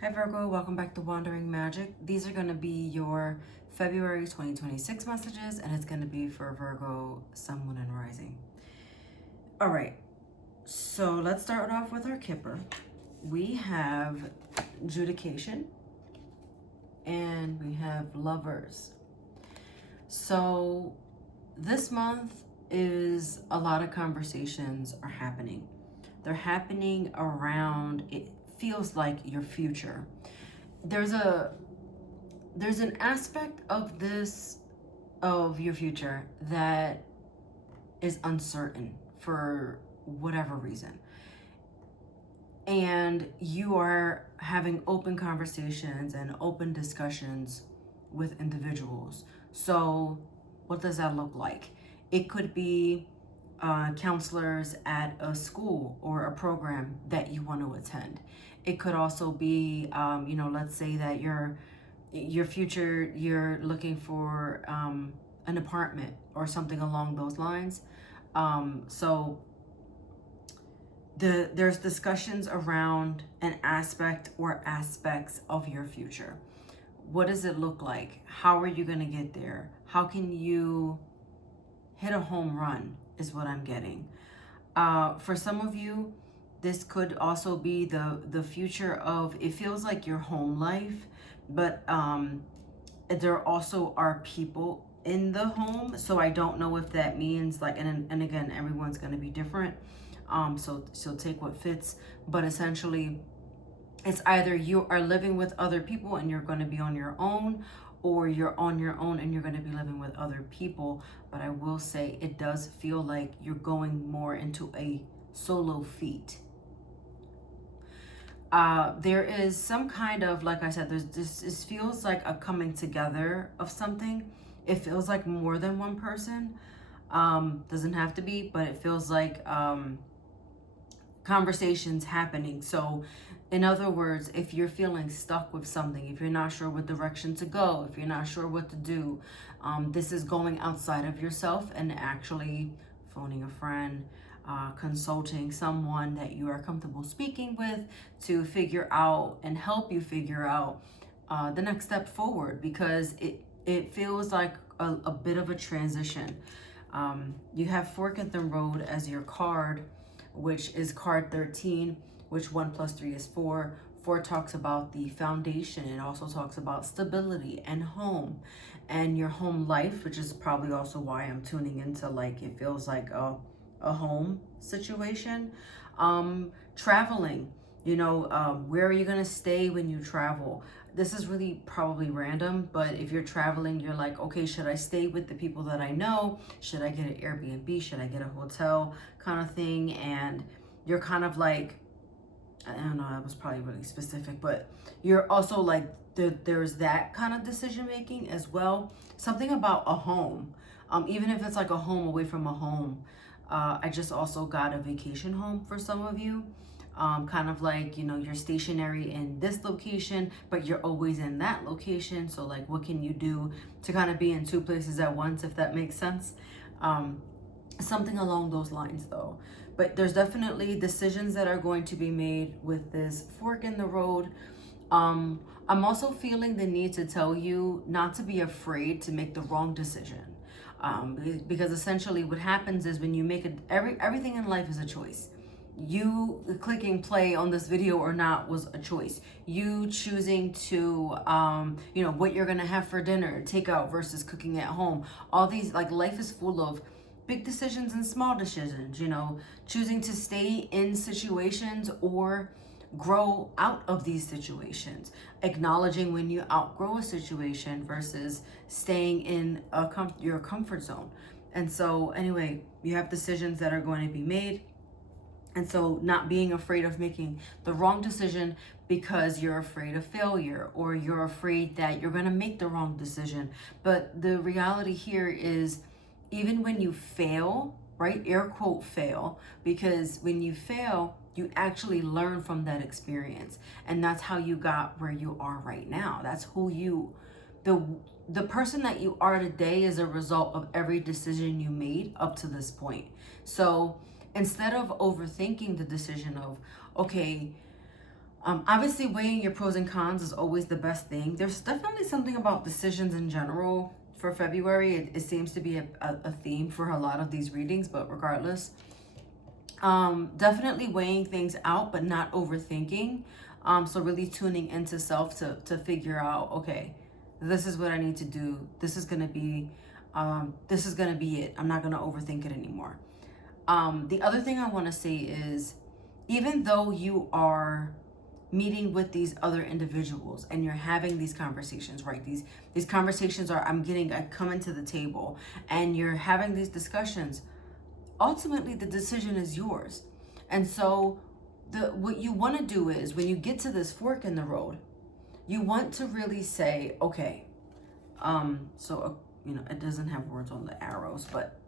Hi Virgo, welcome back to Wandering Magic. These are going to be your February 2026 messages, and it's going to be for Virgo, Sun, Moon, and Rising. All right, so let's start off with our Kipper. We have Judication, and we have Lovers. So this month is a lot of conversations are happening. They're happening around, it feels like, your future. There's an aspect of this, of your future, that is uncertain for whatever reason. And you are having open conversations and open discussions with individuals. So what does that look like? It could be counselors at a school or a program that you want to attend. It could also be, let's say that your future, you're looking for an apartment or something along those lines. So there's discussions around an aspect or aspects of your future. What does it look like? How are you going to get there? How can you hit a home run is what I'm getting. For some of you, this could also be the future of, it feels like your home life, but there also are people in the home. So I don't know if that means like, and again, everyone's going to be different. So take what fits, but essentially it's either you are living with other people and you're going to be on your own, or you're on your own and you're going to be living with other people. But I will say it does feel like you're going more into a solo feat. There is some kind of, like I said, this feels like a coming together of something. It feels like more than one person. Doesn't have to be, but it feels like conversations happening. So in other words, if you're feeling stuck with something, if you're not sure what direction to go, if you're not sure what to do, this is going outside of yourself and actually phoning a friend, consulting someone that you are comfortable speaking with to figure out and help you figure out the next step forward, because it feels like a bit of a transition. You have Fork in the Road as your card, which is card 13, which 1 + 3 is 4. 4 talks about the foundation. It also talks about stability and home and your home life, which is probably also why I'm tuning into, like, it feels like a home situation. Traveling, where are you going to stay when you travel? This is really probably random, but if you're traveling, you're like, okay, should I stay with the people that I know? Should I get an Airbnb? Should I get a hotel kind of thing? And you're kind of like, I don't know, that was probably really specific, but you're also like, there's that kind of decision making as well. Something about a home, even if it's like a home away from a home. I just also got a vacation home for some of you. Kind of like, you're stationary in this location, but you're always in that location. So like, what can you do to kind of be in two places at once, if that makes sense? Something along those lines though. But there's definitely decisions that are going to be made with this fork in the road. I'm also feeling the need to tell you not to be afraid to make the wrong decision. Because essentially what happens is, when you make everything in life is a choice. You clicking play on this video or not was a choice. You choosing to, what you're gonna have for dinner, takeout versus cooking at home. All these, like, life is full of big decisions and small decisions, choosing to stay in situations or grow out of these situations, acknowledging when you outgrow a situation versus staying in your comfort zone. And so anyway, you have decisions that are going to be made. And so not being afraid of making the wrong decision because you're afraid of failure, or you're afraid that you're going to make the wrong decision. But the reality here is, even when you fail, right? Air quote fail, because when you fail, you actually learn from that experience. And that's how you got where you are right now. That's who the person that you are today is a result of every decision you made up to this point. So instead of overthinking the decision of, okay, Obviously, weighing your pros and cons is always the best thing. There's definitely something about decisions in general for February. It seems to be a theme for a lot of these readings, but regardless, definitely weighing things out, but not overthinking. So really tuning into self to figure out, okay, this is what I need to do. This is gonna be it. I'm not gonna overthink it anymore. The other thing I want to say is, even though you are meeting with these other individuals and you're having these conversations, right? These conversations are, I come into the table and you're having these discussions. Ultimately, the decision is yours. And so what you want to do is, when you get to this fork in the road, you want to really say, okay, it doesn't have words on the arrows, but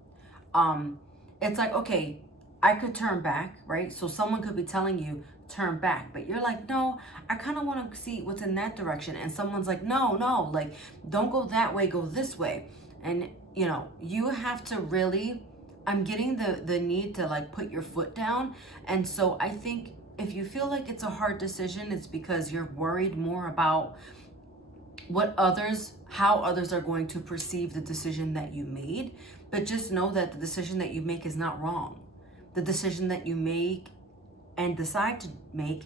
it's like, okay, I could turn back, right? So someone could be telling you, turn back, but you're like, no, I kind of want to see what's in that direction. And someone's like, no, like, don't go that way, go this way. And, you have to really, I'm getting the need to like put your foot down. And so I think if you feel like it's a hard decision, it's because you're worried more about how others are going to perceive the decision that you made. But just know that the decision that you make is not wrong. The decision that you make and decide to make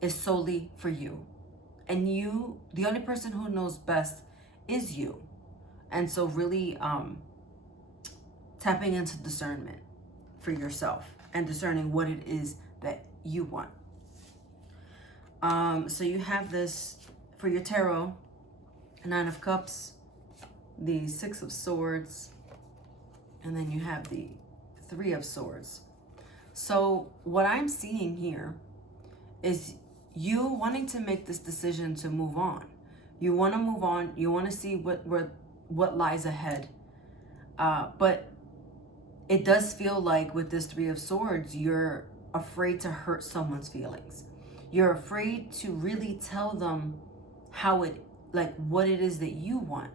is solely for you. And the only person who knows best is you. And so really tapping into discernment for yourself and discerning what it is that you want. So you have this for your tarot, 9 of Cups, the 6 of Swords, and then you have the 3 of Swords. So what I'm seeing here is you wanting to make this decision to move on. You want to move on. You want to see what lies ahead. But it does feel like with this 3 of Swords, you're afraid to hurt someone's feelings. You're afraid to really tell them what it is that you want.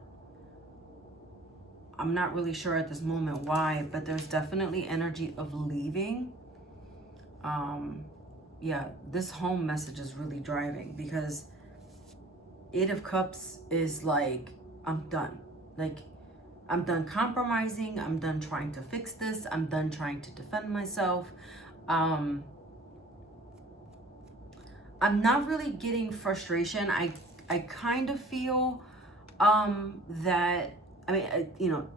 I'm not really sure at this moment why, but there's definitely energy of leaving. This home message is really driving, because 8 of Cups is like, I'm done. Like, I'm done compromising. I'm done trying to fix this. I'm done trying to defend myself. I'm not really getting frustration. I kind of feel that,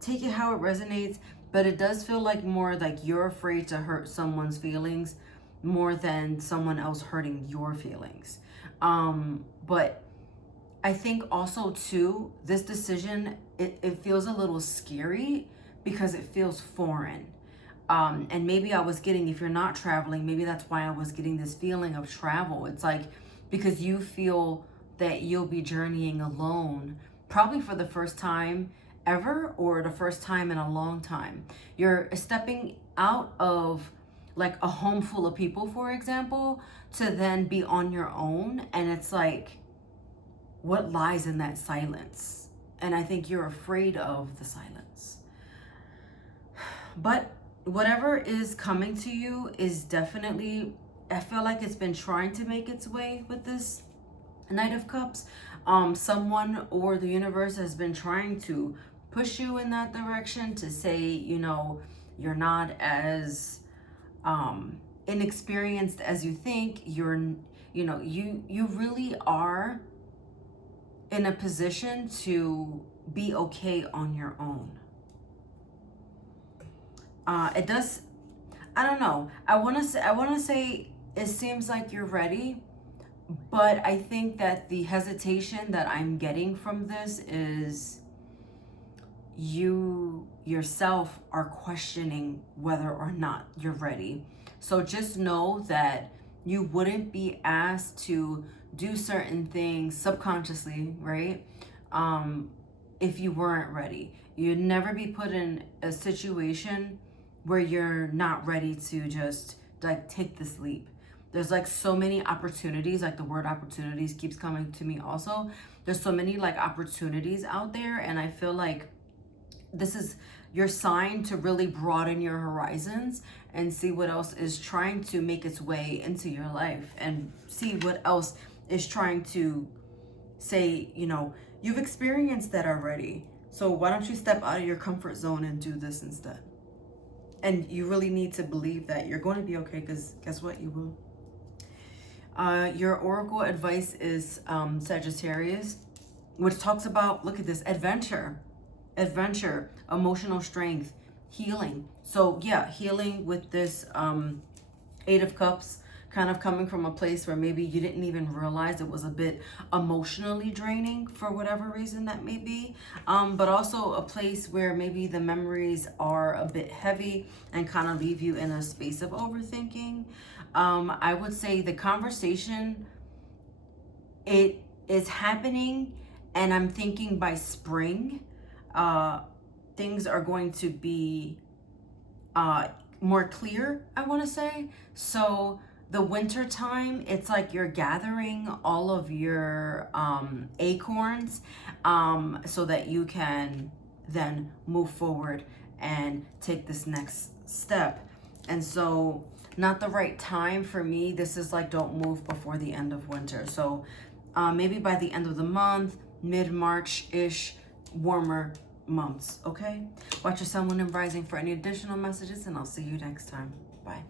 take it how it resonates, but it does feel like more like you're afraid to hurt someone's feelings more than someone else hurting your feelings. But I think also too, this decision, it feels a little scary because it feels foreign. And maybe I was getting, if you're not traveling, maybe that's why I was getting this feeling of travel. It's like, because you feel that you'll be journeying alone, probably for the first time ever, or the first time in a long time. You're stepping out of like a home full of people, for example, to then be on your own. And it's like, what lies in that silence? And I think you're afraid of the silence. But whatever is coming to you is definitely, I feel like it's been trying to make its way with this Knight of Cups. Someone or the universe has been trying to push you in that direction to say, you're not as inexperienced as you think. You really are in a position to be okay on your own. It does, I don't know. I want to say it seems like you're ready, but I think that the hesitation that I'm getting from this is you yourself are questioning whether or not you're ready. So just know that you wouldn't be asked to do certain things subconsciously, right? If you weren't ready. You'd never be put in a situation where you're not ready to just like take this leap. There's like so many opportunities, like the word opportunities keeps coming to me also. There's so many like opportunities out there, and I feel like this is your sign to really broaden your horizons and see what else is trying to make its way into your life, and see what else is trying to say, you know, you've experienced that already. So why don't you step out of your comfort zone and do this instead? And you really need to believe that you're going to be okay, because guess what? You will. Your oracle advice is Sagittarius, which talks about, look at this, adventure, emotional strength, healing. So yeah, healing with this Eight of Cups, kind of coming from a place where maybe you didn't even realize it was a bit emotionally draining for whatever reason that may be, but also a place where maybe the memories are a bit heavy and kind of leave you in a space of overthinking. I would say the conversation, it is happening, and I'm thinking by spring, things are going to be more clear, I want to say. So the winter time, it's like you're gathering all of your acorns, so that you can then move forward and take this next step. And so not the right time for me. This is like, don't move before the end of winter. So maybe by the end of the month, mid-March-ish, warmer months, okay? Watch your sun, moon, and rising for any additional messages, and I'll see you next time. Bye.